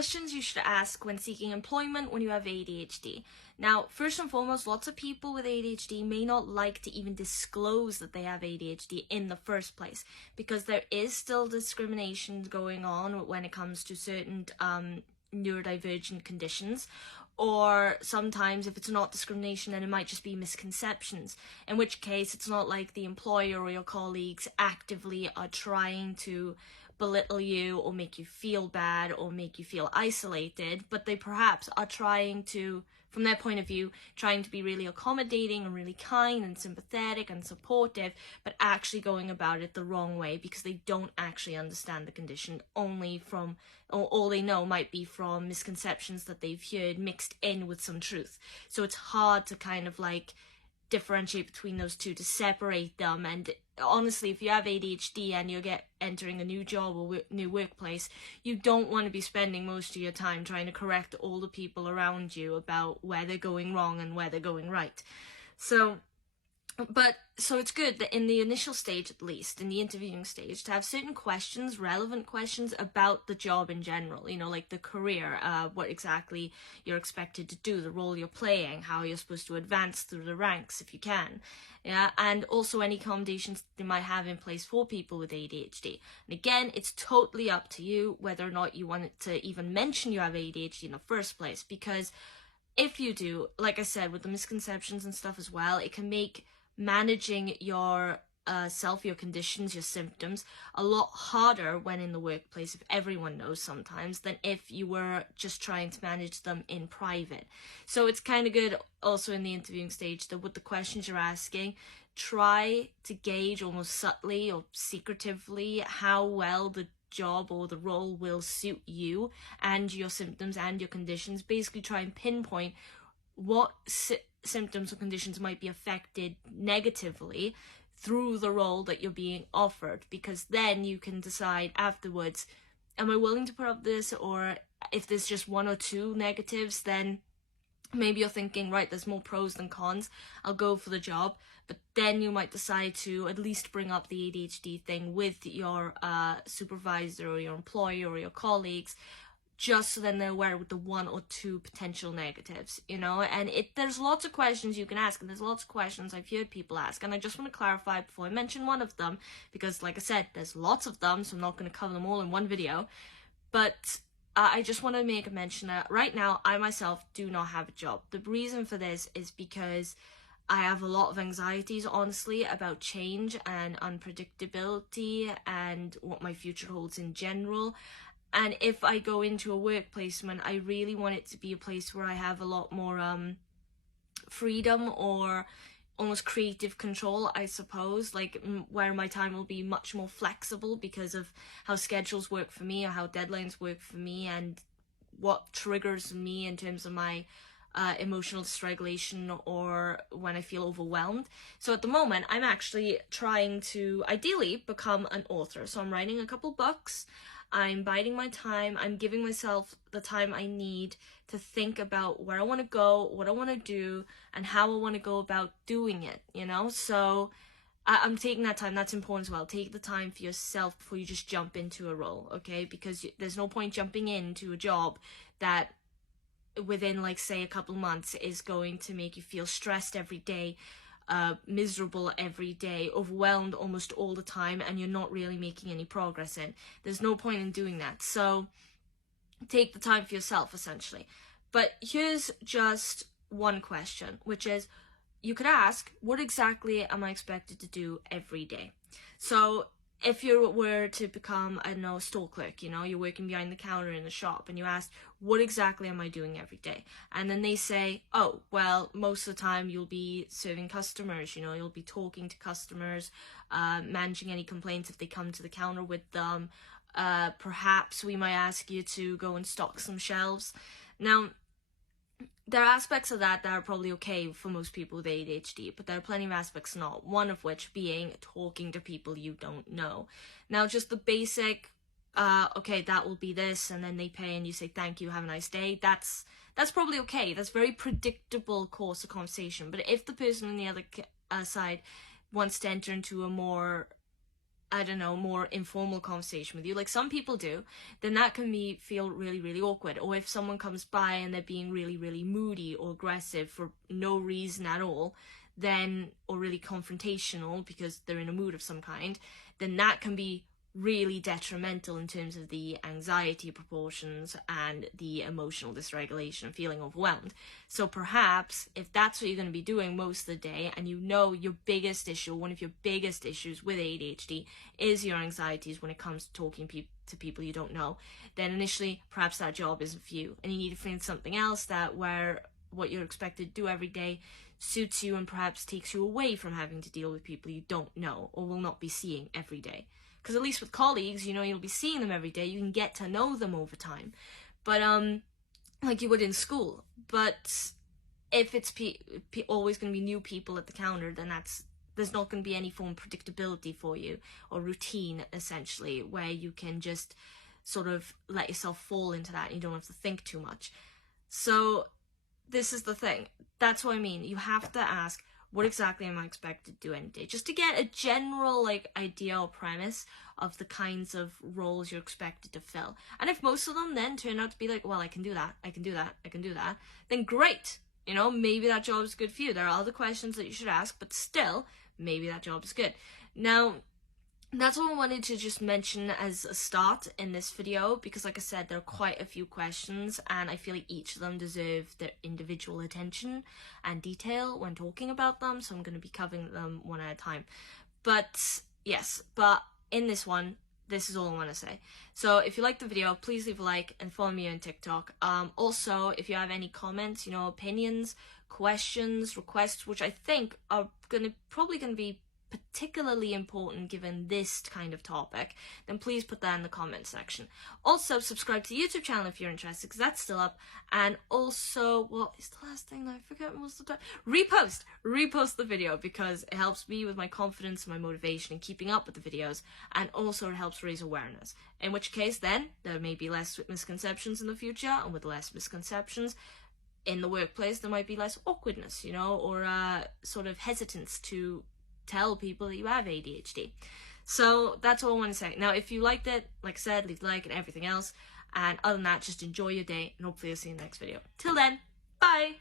questions you should ask when seeking employment when you have ADHD. Now, first and foremost, lots of people with ADHD may not like to even disclose that they have ADHD in the first place, because there is still discrimination going on when it comes to certain neurodivergent conditions. Or sometimes if it's not discrimination, then it might just be misconceptions, in which case it's not like the employer or your colleagues actively are trying to belittle you or make you feel bad or make you feel isolated, but they perhaps are trying to, from their point of view, trying to be really accommodating and really kind and sympathetic and supportive, but actually going about it the wrong way because they don't actually understand the condition, only from, or all they know might be from misconceptions that they've heard mixed in with some truth. So it's hard to kind of like differentiate between those two, to separate them. And honestly, if you have ADHD and you're entering a new job or new workplace, you don't want to be spending most of your time trying to correct all the people around you about where they're going wrong and where they're going right. So it's good that in the initial stage, at least in the interviewing stage, to have certain questions, relevant questions about the job in general, like the career, what exactly you're expected to do, the role you're playing, how you're supposed to advance through the ranks if you can, and also any accommodations they might have in place for people with ADHD. And again, it's totally up to you whether or not you want to even mention you have ADHD in the first place, because if you do, like I said, with the misconceptions and stuff as well, it can make managing your your conditions, your symptoms, a lot harder when in the workplace, if everyone knows sometimes, than if you were just trying to manage them in private. So it's kind of good also in the interviewing stage that with the questions you're asking, try to gauge almost subtly or secretively how well the job or the role will suit you and your symptoms and your conditions. Basically try and pinpoint what symptoms or conditions might be affected negatively through the role that you're being offered, because then you can decide afterwards, am I willing to put up this? Or if there's just one or two negatives, then maybe you're thinking, right, there's more pros than cons, I'll go for the job. But then you might decide to at least bring up the ADHD thing with your supervisor or your employer or your colleagues, just so then they're aware with the one or two potential negatives, and there's lots of questions you can ask, and there's lots of questions I've heard people ask, and I just want to clarify before I mention one of them, because like I said, there's lots of them, so I'm not going to cover them all in one video, but I just want to make a mention that right now, I myself do not have a job. The reason for this is because I have a lot of anxieties, honestly, about change and unpredictability and what my future holds in general. And if I go into a work placement, I really want it to be a place where I have a lot more freedom or almost creative control, I suppose, like where my time will be much more flexible because of how schedules work for me or how deadlines work for me and what triggers me in terms of my emotional dysregulation or when I feel overwhelmed. So at the moment, I'm actually trying to ideally become an author. So I'm writing a couple books. I'm biding my time. I'm giving myself the time I need to think about where I want to go, what I want to do, and how I want to go about doing it, So I'm taking that time. That's important as well. Take the time for yourself before you just jump into a role, okay? Because there's no point jumping into a job that within, like, say, a couple months is going to make you feel stressed every day, miserable every day, overwhelmed almost all the time, and you're not really making any progress in. There's no point in doing that. So take the time for yourself, essentially. But here's just one question, which is, you could ask, what exactly am I expected to do every day? So if you were to become, I don't know, a store clerk, you're working behind the counter in the shop, and you ask, what exactly am I doing every day? And then they say, oh, well, most of the time you'll be serving customers, you'll be talking to customers, managing any complaints if they come to the counter with them. Perhaps we might ask you to go and stock some shelves. Now, there are aspects of that are probably okay for most people with ADHD, but there are plenty of aspects not, one of which being talking to people you don't know. Now, just the basic, okay, that will be this, and then they pay and you say, thank you, have a nice day, that's probably okay. That's very predictable course of conversation. But if the person on the other side wants to enter into a more I don't know, more informal conversation with you, like some people do, then that can feel really, really awkward. Or if someone comes by and they're being really, really moody or aggressive for no reason at all, then, or really confrontational because they're in a mood of some kind, then that can be really detrimental in terms of the anxiety proportions and the emotional dysregulation and feeling overwhelmed. So perhaps if that's what you're going to be doing most of the day, and you know your biggest issue, one of your biggest issues with ADHD is your anxieties when it comes to talking to people you don't know, then initially perhaps that job isn't for you, and you need to find something else that where what you're expected to do every day suits you and perhaps takes you away from having to deal with people you don't know or will not be seeing every day. Because at least with colleagues, you know, you'll be seeing them every day. You can get to know them over time. But, like you would in school. But if it's always going to be new people at the counter, then there's not going to be any form of predictability for you, or routine, essentially, where you can just sort of let yourself fall into that and you don't have to think too much. So this is the thing. That's what I mean. You have to ask, what exactly am I expected to do any day? Just to get a general idea or premise of the kinds of roles you're expected to fill. And if most of them then turn out to be like, well, I can do that, I can do that, I can do that, then great. You know, maybe that job is good for you. There are other questions that you should ask, but still, maybe that job is good. Now, that's what I wanted to just mention as a start in this video, because like I said, there are quite a few questions and I feel like each of them deserve their individual attention and detail when talking about them, so I'm going to be covering them one at a time. But yes, but in this one, this is all I want to say. So if you like the video, please leave a like and follow me on TikTok. Also, if you have any comments, you know, opinions, questions, requests, which I think are probably going to be particularly important given this kind of topic, then please put that in the comment section. Also, subscribe to the YouTube channel if you're interested, because that's still up. And also, what is the last thing that I forget most of the time? Repost the video, because it helps me with my confidence and my motivation in keeping up with the videos, and also it helps raise awareness. In which case, then, there may be less misconceptions in the future, and with less misconceptions in the workplace, there might be less awkwardness, you know, or sort of hesitance to tell people that you have ADHD. So that's all I want to say. Now, if you liked it, like I said, leave a like and everything else. And other than that, just enjoy your day, and hopefully I'll see you in the next video. Till then, bye!